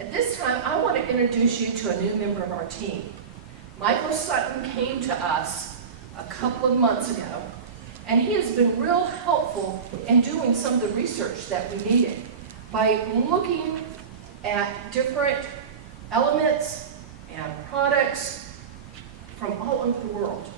At this time, I want to introduce you to a new member of our team. Michael Sutton came to us a couple of months ago, and he has been real helpful in doing some of the research that we needed by looking at different elements and products from all over the world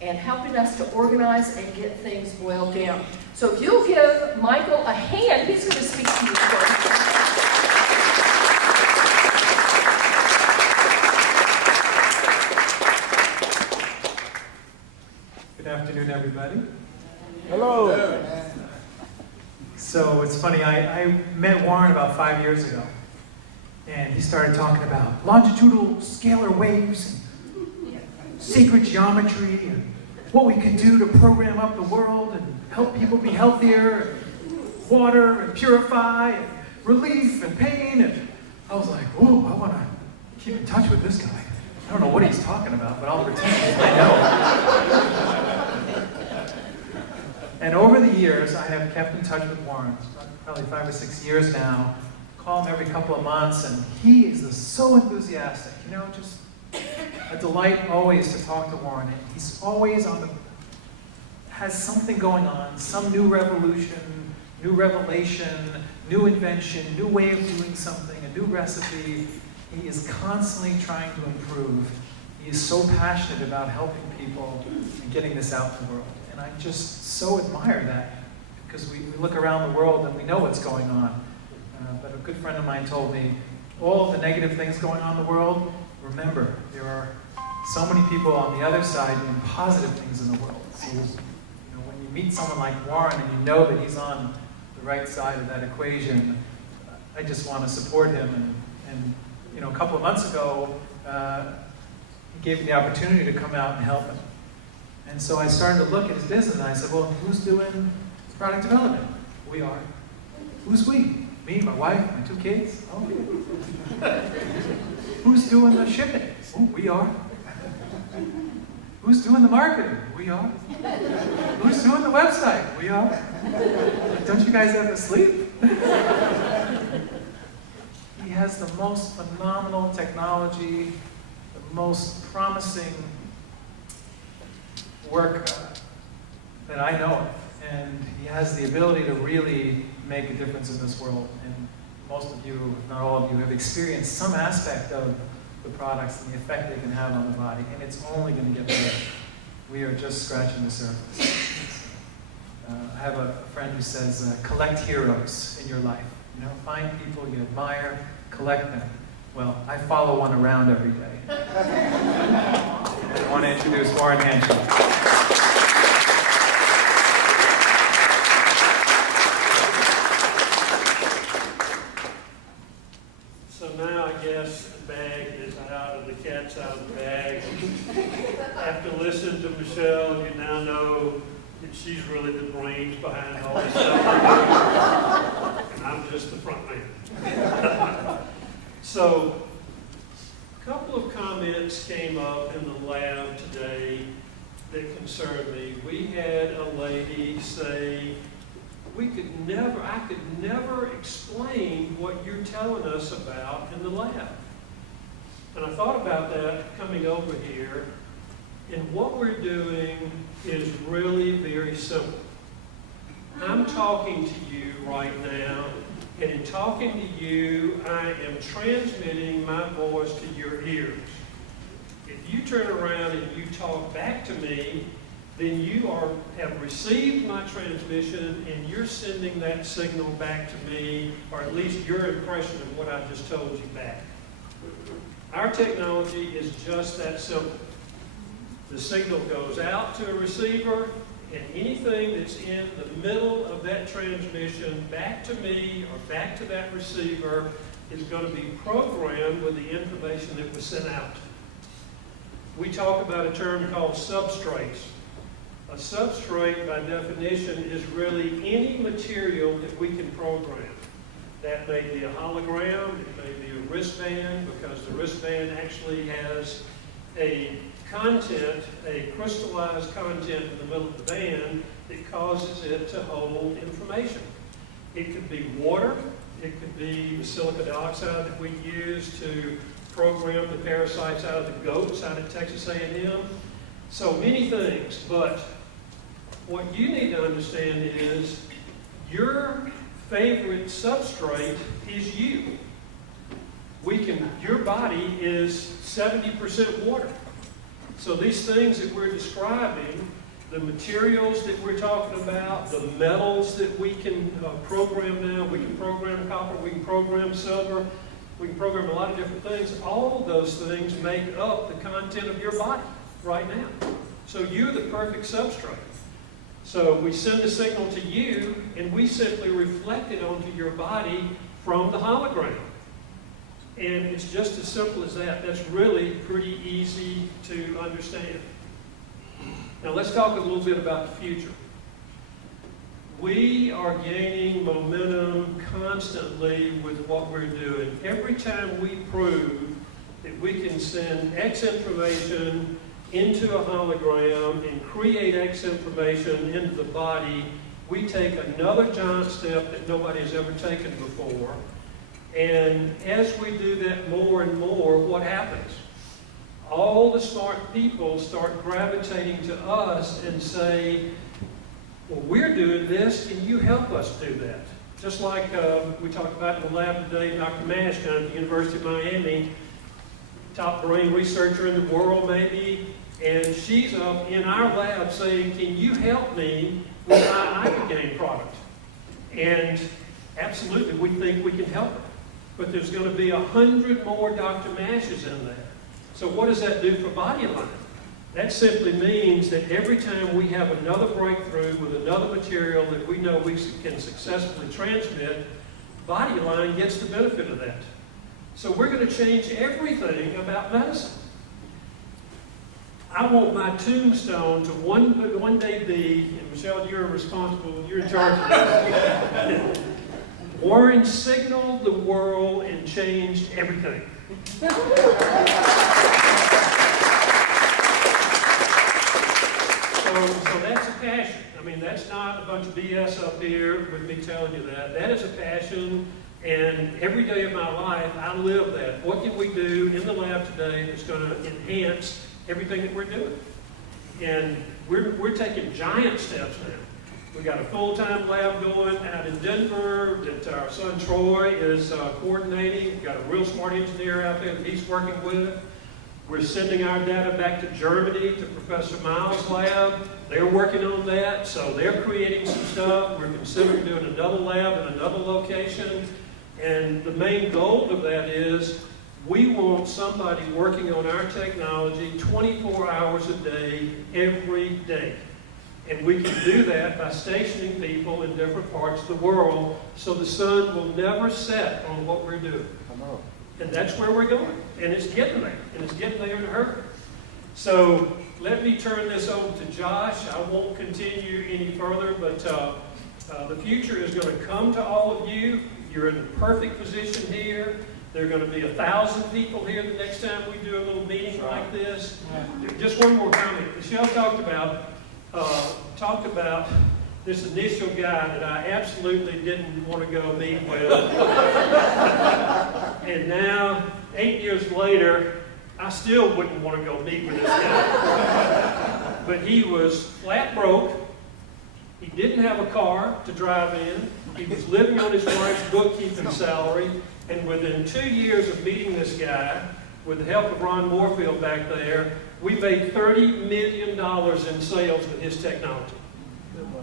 and helping us to organize and get things boiled down. So if you'll give Michael a hand, he's going to speak to you first. Good afternoon, everybody. Hello. So it's funny, I met Warren about 5 years ago, and he started talking about longitudinal scalar waves, and sacred geometry, and what we could do to program up the world and help people be healthier, and water, and purify, and relief, and pain. And I was like, whoa, I want to keep in touch with this guy. I don't know what he's talking about, but I'll pretend I know. And over the years, I have kept in touch with Warren, probably 5 or 6 years now. Call him every couple of months, and he is so enthusiastic. You know, just a delight always to talk to Warren. And he's always has something going on, some new revolution, new revelation, new invention, new way of doing something, a new recipe. He is constantly trying to improve. He is so passionate about helping people and getting this out in the world. And I just so admire that, because we look around the world and we know what's going on. But a good friend of mine told me, all of the negative things going on in the world, remember, there are so many people on the other side doing positive things in the world. So, you know, when you meet someone like Warren and you know that he's on the right side of that equation, I just want to support him. And you know, a couple of months ago, he gave me the opportunity to come out and help him. And so I started to look at his business, and I said, well, who's doing product development? We are. Who's we? Me, my wife, my 2 kids? Oh. Who's doing the shipping? Oh, we are. Who's doing the marketing? We are. Who's doing the website? We are. Don't you guys have to sleep? He has the most phenomenal technology, the most promising work that I know of. And he has the ability to really make a difference in this world. And most of you, if not all of you, have experienced some aspect of the products and the effect they can have on the body. And it's only going to get better. We are just scratching the surface. I have a friend who says, collect heroes in your life. You know, find people you admire, collect them. Well, I follow one around every day. I want to introduce Warren Hanchey. So now I guess the bag is out and the cat's out of the bag. After listening to Michelle, you now know that she's really the brains behind all this stuff. And I'm just the front man. So, a couple of comments came up in the lab today that concerned me. We had a lady say, I could never explain what you're telling us about in the lab. And I thought about that coming over here, and what we're doing is really very simple. I'm talking to you right now, and in talking to you, I am transmitting my voice to your ears. If you turn around and you talk back to me, then you have received my transmission and you're sending that signal back to me, or at least your impression of what I just told you back. Our technology is just that simple. The signal goes out to a receiver, and anything that's in the middle of that transmission back to me or back to that receiver is going to be programmed with the information that was sent out. We talk about a term called substrates. A substrate, by definition, is really any material that we can program. That may be a hologram, it may be a wristband, because the wristband actually has a content, a crystallized content in the middle of the band that causes it to hold information. It could be water, It could be the silica dioxide that we use to program the parasites out of the goats out at Texas A&M. So many things, but what you need to understand is your favorite substrate is you. Your body is 70% water. So these things that we're describing, the materials that we're talking about, the metals that we can program now, we can program copper, we can program silver, we can program a lot of different things. All of those things make up the content of your body right now. So you're the perfect substrate. So we send a signal to you, and we simply reflect it onto your body from the hologram. And it's just as simple as that. That's really pretty easy to understand. Now let's talk a little bit about the future. We are gaining momentum constantly with what we're doing. Every time we prove that we can send X information into a hologram and create X information into the body, we take another giant step that nobody has ever taken before. And as we do that more and more, what happens? All the smart people start gravitating to us and say, well, we're doing this, can you help us do that? Just like we talked about in the lab today, Dr. Mashkin at the University of Miami, top brain researcher in the world maybe, and she's up in our lab saying, can you help me with my ibogaine product? And absolutely, we think we can help her. But there's going to be 100 more Dr. Mashes in there. So what does that do for BodyAlign? That simply means that every time we have another breakthrough with another material that we know we can successfully transmit, BodyAlign gets the benefit of that. So we're going to change everything about medicine. I want my tombstone to one day be, and Michelle, you're responsible, you're in charge of this. Warren signaled the world and changed everything. So that's a passion. I mean, that's not a bunch of BS up here with me telling you that. That is a passion, and every day of my life, I live that. What can we do in the lab today that's going to enhance everything that we're doing? And we're taking giant steps now. We got a full-time lab going out in Denver that our son Troy is coordinating. We've got a real smart engineer out there that he's working with. We're sending our data back to Germany to Professor Miles' lab. They're working on that, so they're creating some stuff. We're considering doing another lab in another location. And the main goal of that is we want somebody working on our technology 24 hours a day, every day. And we can do that by stationing people in different parts of the world so the sun will never set on what we're doing. And that's where we're going. And it's getting there. And it's getting there in a hurry. So let me turn this over to Josh. I won't continue any further, but the future is going to come to all of you. You're in the perfect position here. There are going to be 1,000 people here the next time we do a little meeting like this. Just one more comment. Michelle talked about this initial guy that I absolutely didn't want to go meet with. And now, 8 years later, I still wouldn't want to go meet with this guy. But he was flat broke. He didn't have a car to drive in. He was living on his wife's bookkeeping salary. And within 2 years of meeting this guy, with the help of Ron Moorfield back there, we made $30 million in sales with his technology.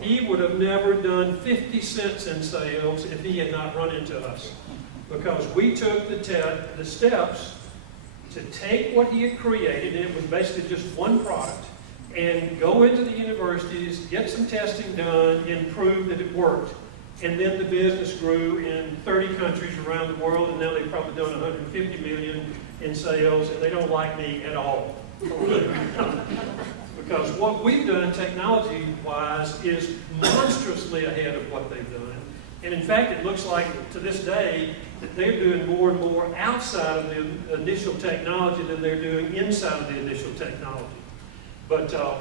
He would have never done 50 cents in sales if he had not run into us. Because we took the steps to take what he had created, and it was basically just one product, and go into the universities, get some testing done, and prove that it worked. And then the business grew in 30 countries around the world, and now they've probably done 150 million in sales, and they don't like me at all. Because what we've done technology-wise is monstrously ahead of what they've done. And in fact, it looks like to this day that they're doing more and more outside of the initial technology than they're doing inside of the initial technology. But I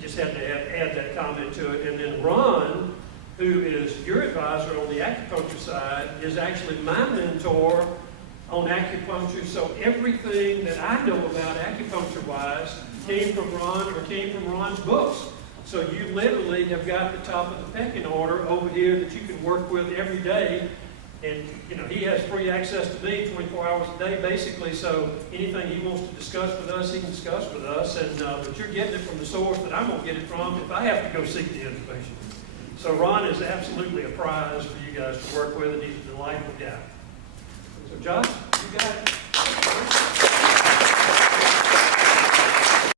just had to add that comment to it. And then Ron, who is your advisor on the acupuncture side, is actually my mentor on acupuncture. So everything that I know about acupuncture-wise came from Ron or came from Ron's books. So you literally have got the top of the pecking order over here that you can work with every day. And, you know, he has free access to me 24 hours a day, basically, so anything he wants to discuss with us, he can discuss with us. And but you're getting it from the source that I'm going to get it from if I have to go seek the information. So Ron is absolutely a prize for you guys to work with, and he's a delightful guy. So Josh, you got it.